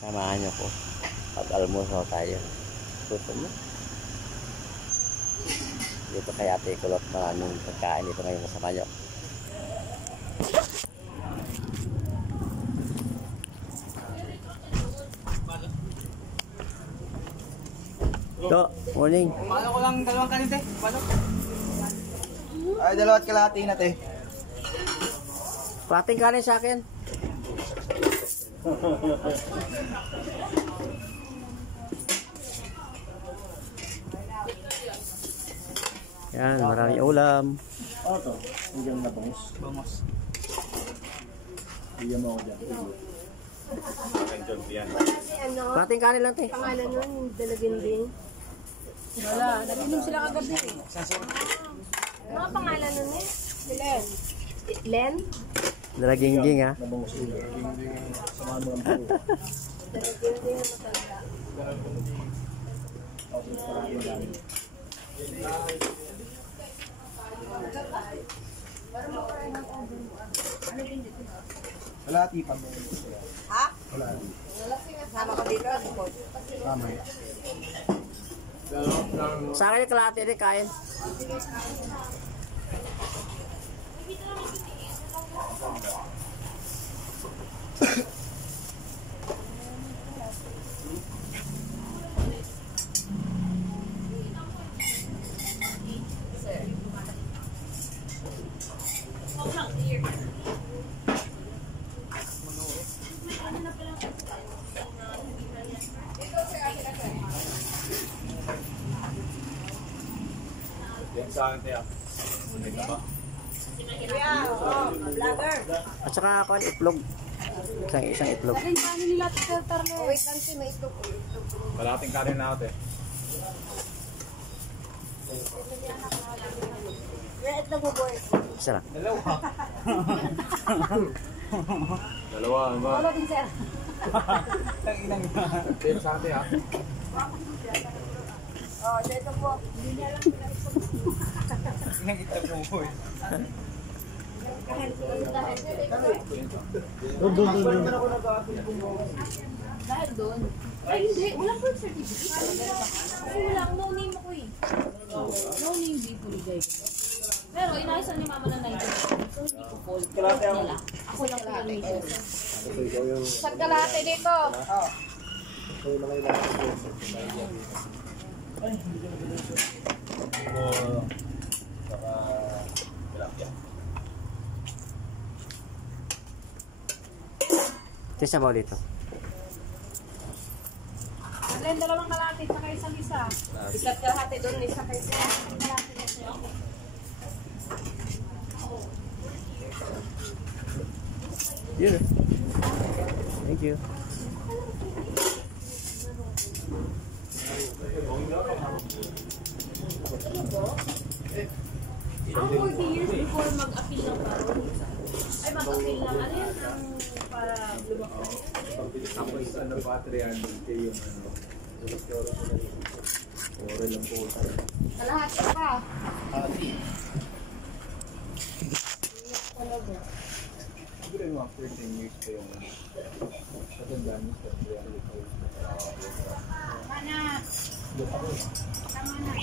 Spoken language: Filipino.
Samahan niyo ko. Pag-almusal tayo. Gusto mo? Dito kay Ate Kulot, maraming pagkain dito ngayon sa Mayo. To, morning. Paano ko lang dalawang kanite? Paano? Ay, dalawat kalahati na te. Plating kanin sa akin. Yan, maraming ulam. Ano to? Hanggang na bangos. Bangos. Bigyan mo ako dyan. Plating kanin lang, te. Pangalan nun, Dalaginding. Wala, nag-inom sila kagabi. Ano ang pangalan nun eh? Si Len. Len? Dalagingging, ha? Nabangos ulo. Samahan mo ng buo. Dalaginding na matanda. Tapos parang yung dami. Kalahati pa mo. Ha? Kalahati. Sama ko dito. Tama eh. Sa akin yung kalahati rin kain. Yan sa akin tayo. Vlogger. At saka ako itlog. Isang itlog. Kaling paano nila tarle? Wait lang si may itlog. Kalahating kanin na ako te. May itlog mo boy. Isa lang. Dalawa, ano ba? Wala din sir. Tanginang Yan sa akin ha. Oh, dito po. inang itlog mo boy. Dahil doon. Ay hindi, walang birth certificate. Kasi walang no name ako eh. No name di puligay ko. Pero inayos ni mama ng 19. So hindi ko fault. Nila. Ako lang pinag-mission. Sa kalahati dito. Oh. Ito sa bawal dito. Len, dalawang kalahati saka isang isa. Isa't kalahati doon, isa kayo siya. Yun. Thank you. Ang 40 years before mag-appeal ng parol. Ay, mag-appeal ng ano yan? Ang para lumakot. Tapos ano ba, 300k yung ano. Ore lang po. Kalahati pa. Siguro yung after 10 years pa yung ano. Katandaan niyo sa 300k. Mana! Tama na.